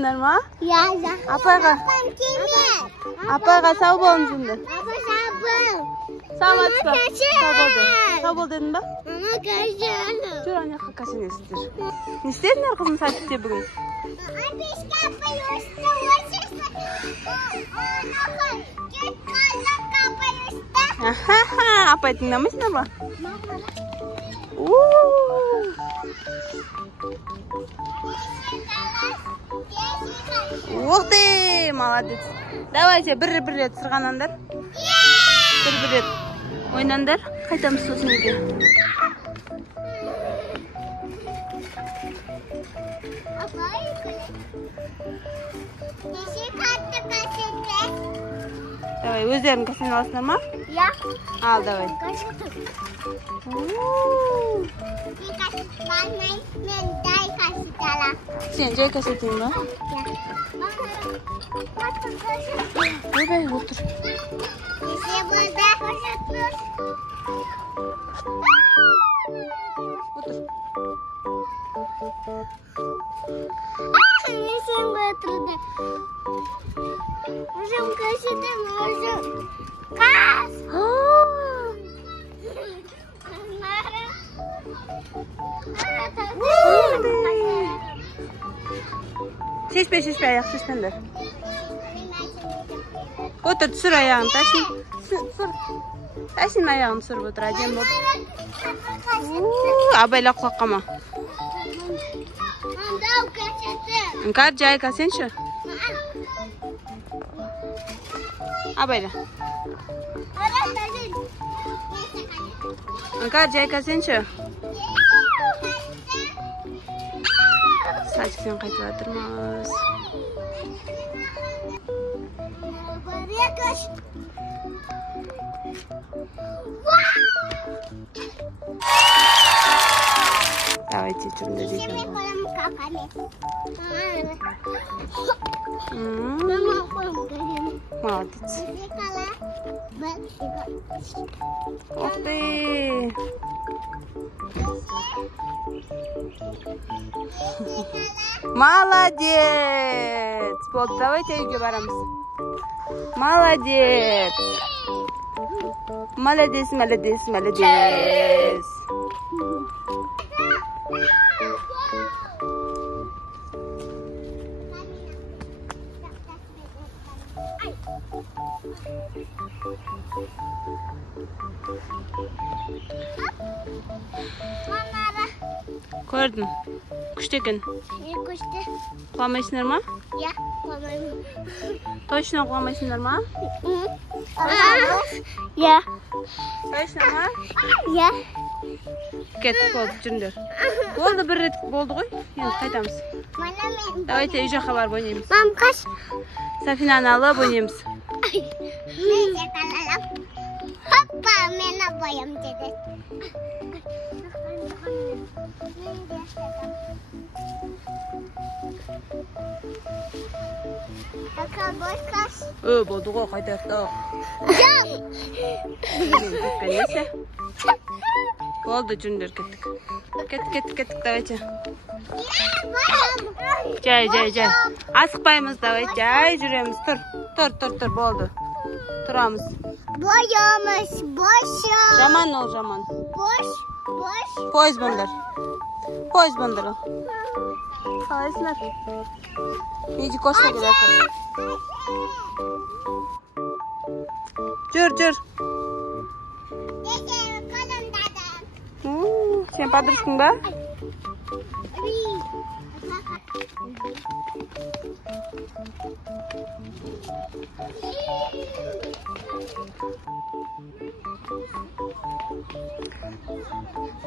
боласыңдармы? Я. Апайға. Апайға сау болыңыздар. Саламатсыздар. Сау бол дедің ба? Мама кажется. Жүр, ана жаққа кәсенесіздер. Не істедіңдер қызым садикте бүгін? Апай тыңдамайсыңдар ба? Ух ты, молодец. Давайте бір рет сырғанаңдар. Бір рет ойнаңдар. Қайтамыз сосын үйге. Давай, өздерің кәсен аласыңдар ма? Я. Ал, давай. Сен жай кәсетің ба? Ойбай, отыр. Отыр. Несен батырды. Өзім көшеден өзім. Қас! Шешпе, аяқ шешпеңдер. Отыр, түсір аяғын, тәшін. Тәшін аяғын түсіріп отыр, әдем болып. Абайла құлаққама. Іңкар, жай кәсенші. Абайла. Іңкар, жай кәсенші. Садиктен қайтып жатырмыз. Давайте жүріңдер дейсің. Молодец. Ух ты! Молодец! Болды, давайте үйге барамыз. Молодец! Молодец, молодец, молодец! Көрдім. Күшті екен. Күшті. Құламайсыңдар ма? Я, құламаймын. Точно құламайсыңдар ма? Я. Точно ма? Я. Кеттік болды, жүріңдер. Болды, бір рет болды ғой. Енді қайтамыз. Давайте үй жаққа барып ойнаймыз. Мам, қаш. Сафинаны алып ойнаймыз. Мен де қалалап. Хоппа, мен абайым деді. Болды ғой, қайтайық. Болды, жүріңдер, кеттік. Кеттік, давайте. Жай. Асықпаймыз, давайте. Жай, жүреміз. Тұр, болды. Тұрамыз. Боямыз, боша. Жаман ол, жаман. Бош. Пойыз бұндар. Қалайсыңдар? Иди кошқа келесің. Жүр. Сен подружкаң ба?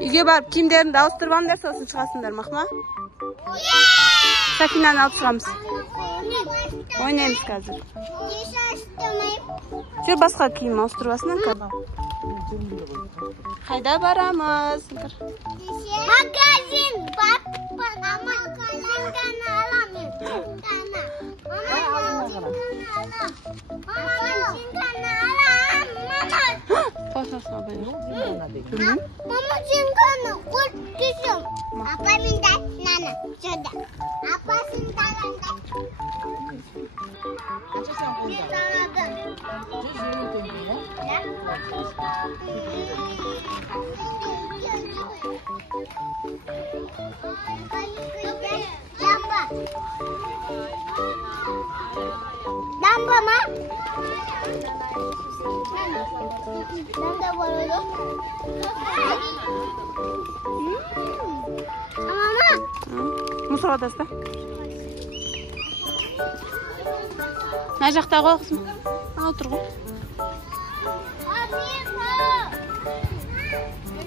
Үйге барып киімдеріңді ауыстырып алыңдар, сосын шығасыңдар, мақма? Сафинаны алып шығамыз. Ойнаймыз қазір. Жүр, басқа киім ауыстырып алсыңдар. Қайда барамыз? Магазин. Магазиндан аламын. Мама. 친구는 꽃기좀. 아빠 민다. 나는 저다. 아빠 신다란다. Lampa ma? Lampa boleh? Mama. Мусор атасында. Мына жақта ғой қызым. Отыр ғой.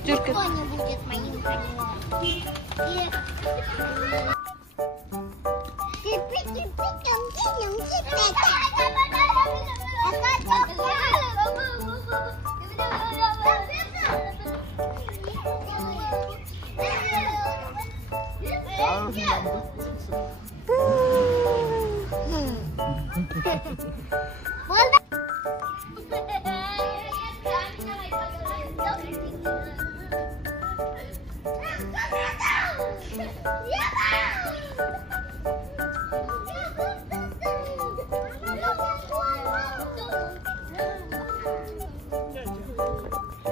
Жүр кет.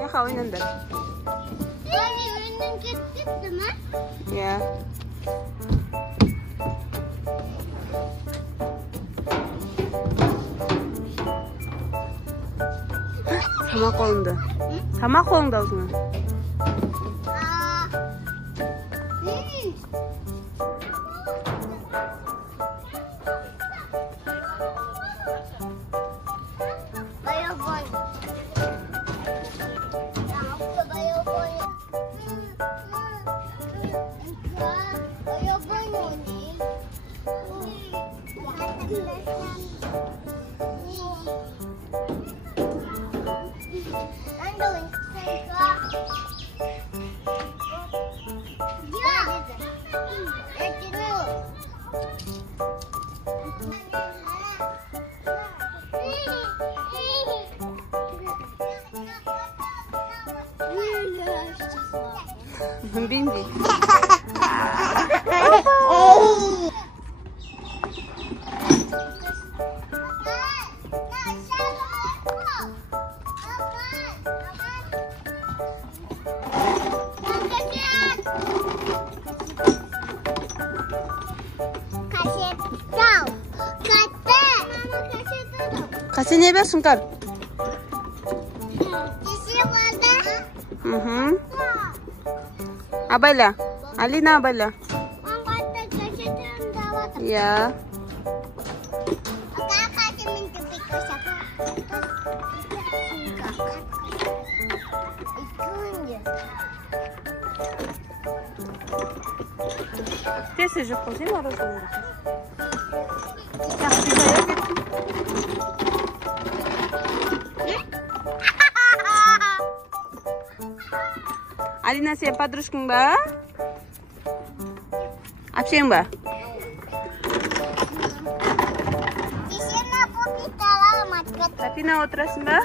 Яха ойнаңдар. Önün gitti mi? Иә. Тамақ қолыңды. Тамақ қолыңды аузыңа. Бимби. Kasih nih ber sungkar. Abailah, Alina abailah. Ya. Ты же вкусный мороженое. Alina siapa подружкаң ба? Әпшең ба? Сапина отырасың ба?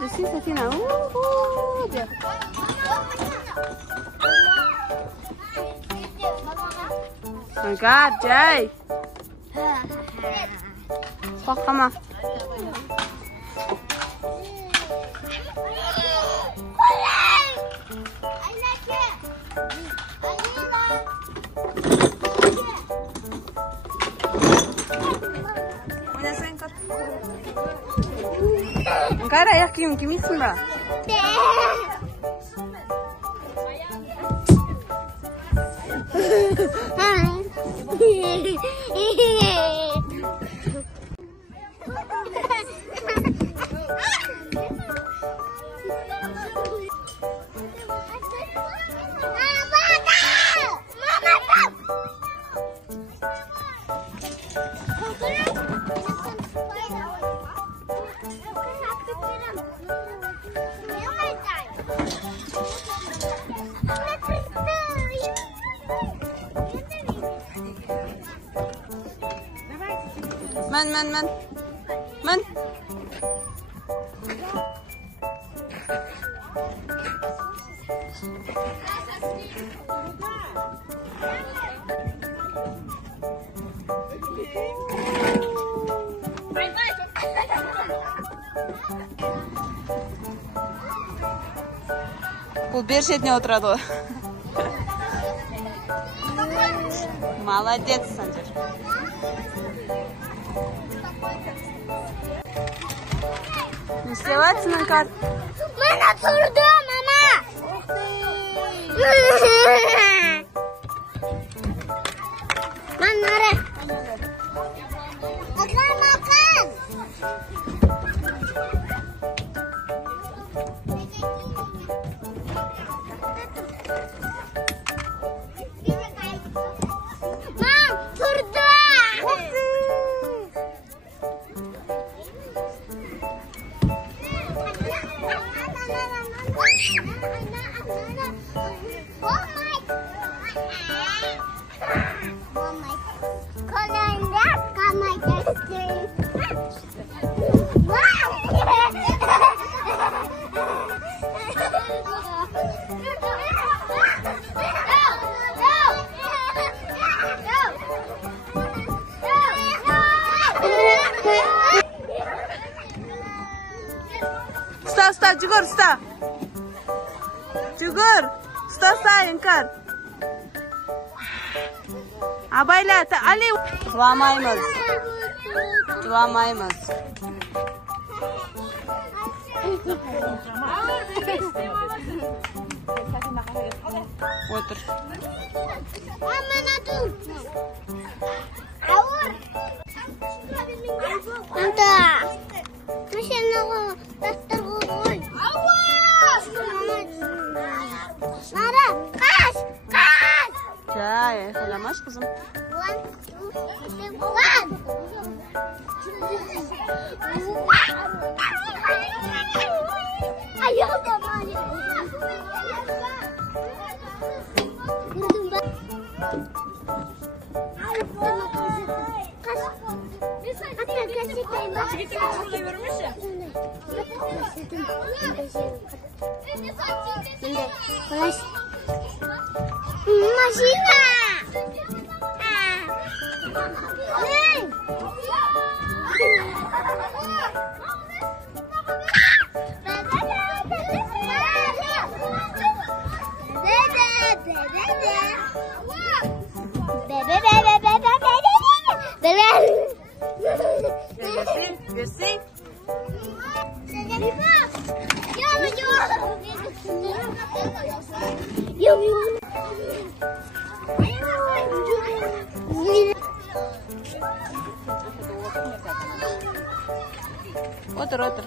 Десін Сапина. Enggak, Jay. Kok kamu? Enggak ada ya kim-kimisin, Mbak. من Бұл бер шетіне отырады ғой. Молодец, Сандер. Не істеватсың, Анкар? Мен тұрдым, мама. Мен нары. Мақан. Usta, Jugur, usta. Jugur, usta, Inkar. Abayla, Ali. Жыламаймыз. Отыр. Жай, айқайламаш, қызым. Машина! Versin. Otur.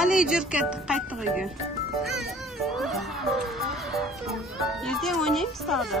Ali жүр қайттық үйге. Ертең ойнаймыз тағы да.